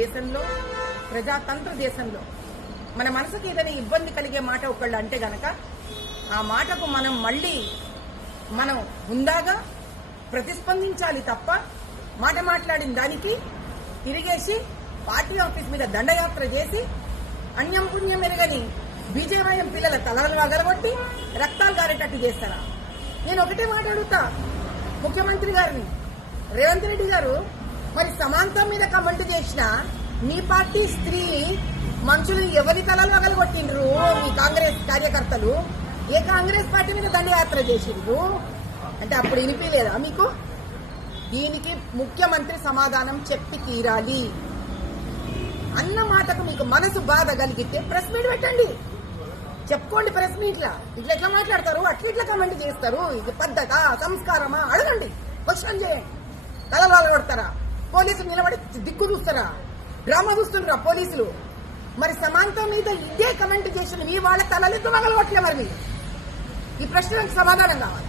దేశంలో ప్రజాతంత్ర దేశంలో మన మనసుకి ఏదైనా ఇబ్బంది కలిగే మాట ఒకళ్ళు అంటే గనక ఆ మాటకు మనం హుందాగా ప్రతిస్పందించాలి తప్ప మాట మాట్లాడిన దానికి తిరిగేసి పార్టీ ఆఫీస్ మీద దండయాత్ర చేసి అన్యం పుణ్యం ఎరగని బీజేవైఎం పిల్లల తలలు వగలగొట్టి రక్తాలు గారేటట్టు చేస్తారా? నేను ఒకటే మాట అడుగుతా ముఖ్యమంత్రి గారిని, రేవంత్ రెడ్డి గారు, మరి సమాంతం మీద కమెంట్ చేసిన మీ పార్టీ స్త్రీ మనుషులు ఎవరి తలలు వగలగొట్టిండ్రు? మీ కాంగ్రెస్ కార్యకర్తలు ఏ కాంగ్రెస్ పార్టీ మీద దండయాత్ర చేసిండ్రు అంటే అప్పుడు వినిపించలేదా మీకు? దీనికి ముఖ్యమంత్రి సమాధానం చెప్పి తీరాలి. అన్న మాటకు మీకు మనసు బాధ కలిగితే ప్రెస్ మీట్ పెట్టండి, చెప్పుకోండి. ప్రెస్ మీట్లా ఇట్లా మాట్లాడతారు, అట్లా కమెంట్ చేస్తారు, ఇది పద్ధత సంస్కారమా అడగండి, క్వశ్చన్ చేయండి. తలలు కొడతారా? పోలీసులు నిలబడి దిక్కు చూస్తారా? డ్రామా చూస్తున్నారా పోలీసులు? మరి సమాంతం మీద ఇదే కమెంట్ చేసిన మీ వాళ్ళ తలలు ఎందుకు వగలగొట్టలే? మరి ఈ ప్రశ్నలకు సమాధానం కావాలి.